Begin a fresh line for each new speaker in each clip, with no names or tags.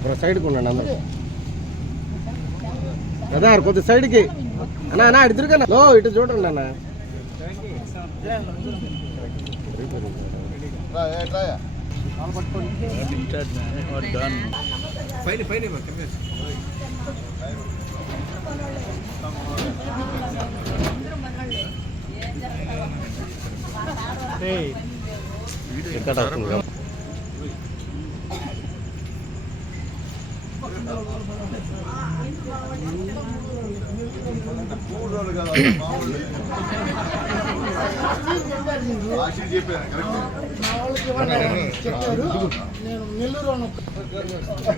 Bro సైడ్కి ఉండండి అందరూ అదే కొద్ది సైడ్కి అన్నా అన్నా ఇటు తిరగన్నా లో ఇటు చూడండి అన్న ఎక్కడ వస్తుంది?
చెప్పారు. నేను నెల్లూరు ఉన్న
పక్కన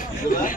పెట్టుకోవాలి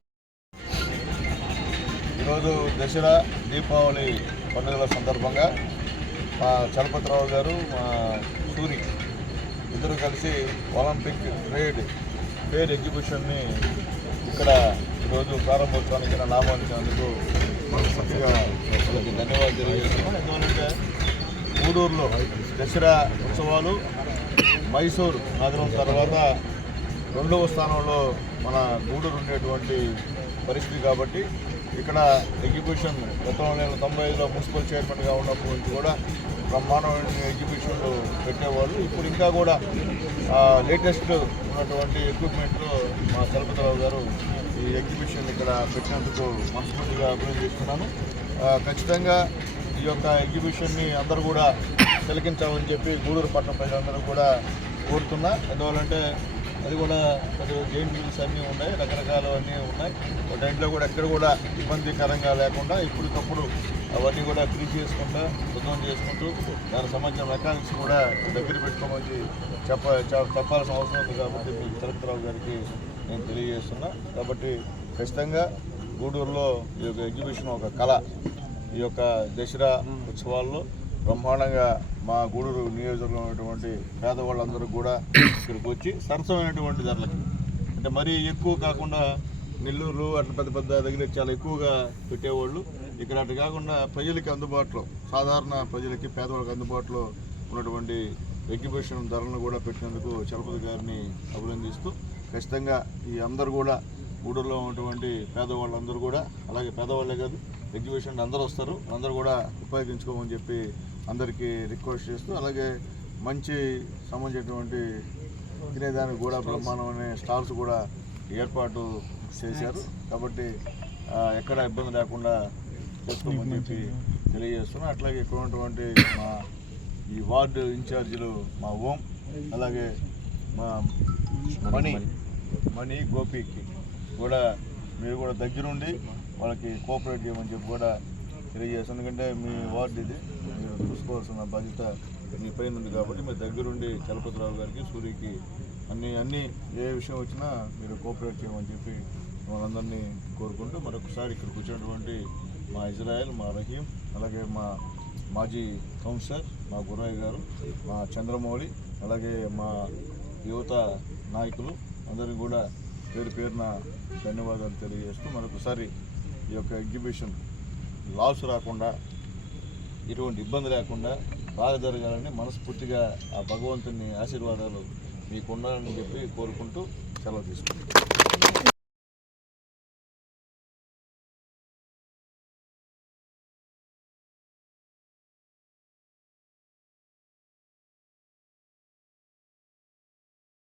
ఈరోజు దసరా దీపావళి పండుగల సందర్భంగా మా చలపతిరావు గారు మా సూరి ఇద్దరు కలిసి ఒలింపిక్ ట్రేడ్ ఫేర్ ఎగ్జిబిషన్ని ఇక్కడ ఈరోజు ప్రారంభోత్సవానికి నా మనస్ఫూర్తిగా ధన్యవాదాలు తెలియజేస్తున్నాం ఎందుకంటే దసరా ఉత్సవాలు మైసూరు నగరం తర్వాత రెండవ స్థానంలో మన గూడూరు ఉండేటువంటి పరిస్థితి కాబట్టి ఇక్కడ ఎగ్జిబిషన్ గతంలో నేను తొంభై ఐదులో మున్సిపల్ చైర్మన్గా ఉన్నప్పటి నుంచి కూడా బ్రహ్మాండమైన ఎగ్జిబిషన్లు పెట్టేవాళ్ళు. ఇప్పుడు ఇంకా కూడా లేటెస్ట్ ఉన్నటువంటి ఎక్విప్మెంట్లో మా చలపతిరావు గారు ఈ ఎగ్జిబిషన్ ఇక్కడ పెట్టినందుకు మనస్ఫూర్తిగా అభినందిస్తున్నాను ఖచ్చితంగా ఈ యొక్క ఎగ్జిబిషన్ని అందరూ కూడా తిలకించాలని చెప్పి గూడూరు పట్టణ ప్రజలందరూ కూడా కోరుతున్నా. ఎందువల్లంటే అది కూడా కొద్దిగా గేమ్ మిల్స్ అన్నీ ఉన్నాయి రకరకాలు అన్నీ ఉన్నాయి. దాంట్లో కూడా ఎక్కడ కూడా ఇబ్బందికరంగా లేకుండా ఇప్పటికప్పుడు అవన్నీ కూడా క్లీన్ చేసుకుంటా శుద్ధం చేసుకుంటూ దానికి సంబంధించిన మెకానిక్స్ కూడా దగ్గర పెట్టుకోమని చెప్ప చెప్పాల్సిన అవసరం ఉంది కాబట్టి మీ తిరుపతిరావు గారికి నేను తెలియజేస్తున్నా. కాబట్టి ఖచ్చితంగా గూడూరులో ఈ యొక్క ఎగ్జిబిషన్ ఒక కళ. ఈ యొక్క దసరా ఉత్సవాల్లో బ్రహ్మాండంగా మా గూడూరు నియోజకవర్గంలో ఉన్నటువంటి పేదవాళ్ళందరూ కూడా ఇక్కడికి వచ్చి సరసమైనటువంటి ధరలకి అంటే మరీ ఎక్కువ కాకుండా నెల్లూరు అట్లా పెద్ద పెద్ద దగ్గర చాలా ఎక్కువగా పెట్టేవాళ్ళు. ఇక్కడ అటు కాకుండా ప్రజలకి అందుబాటులో సాధారణ ప్రజలకి పేదవాళ్ళకి అందుబాటులో ఉన్నటువంటి ఎగ్జిబిషన్ ధరలను కూడా పెట్టినందుకు చలపతి గారిని అభినందిస్తూ ఖచ్చితంగా ఈ అందరూ కూడా గూడూరులో ఉన్నటువంటి పేదవాళ్ళందరూ కూడా అలాగే పేదవాళ్ళే కాదు ఎగ్జిబిషన్ అందరూ వస్తారు. అందరూ కూడా ఉపయోగించుకోమని చెప్పి అందరికీ రిక్వెస్ట్ చేస్తూ అలాగే మంచి సంబంధించినటువంటి తినేదానికి కూడా బ్రహ్మాండం అనే స్టాల్స్ కూడా ఏర్పాటు చేశారు. కాబట్టి ఎక్కడ ఇబ్బంది లేకుండా చేసుకోమని చెప్పి తెలియజేస్తున్నాం. అట్లాగే ఇక్కడ ఉన్నటువంటి మా ఈ వార్డు ఇన్ఛార్జీలు మా ఓం అలాగే మా మణి మణి గోపికి కూడా మీరు కూడా దగ్గరుండి వాళ్ళకి కోఆపరేట్ చేయమని చెప్పి కూడా తెలియజేస్తాం. ఎందుకంటే మీ వార్డు ఇది. చూసుకోవాల్సిన బాధ్యత మీ పైన ఉంది కాబట్టి మీరు దగ్గరుండి చలపతిరావు గారికి సూర్యకి అన్ని అన్ని ఏ విషయం వచ్చినా మీరు కోఆపరేట్ చేయమని చెప్పి మనందరినీ కోరుకుంటూ మరొకసారి ఇక్కడికి వచ్చినటువంటి మా ఇజ్రాయెల్ మా రహీం అలాగే మా మాజీ కౌన్సిలర్ మా గురయ్య గారు మా చంద్రమౌళి అలాగే మా యువత నాయకులు అందరికీ కూడా పేరు పేరున ధన్యవాదాలు తెలియజేస్తూ మరొకసారి ఈ యొక్క ఎగ్జిబిషన్ లాస్ రాకుండా ఎటువంటి ఇబ్బంది లేకుండా బాగా జరగాలని మనస్ఫూర్తిగా ఆ భగవంతుని ఆశీర్వాదాలు మీకు ఉండాలని చెప్పి కోరుకుంటూ సెలవు తీసుకుంటాం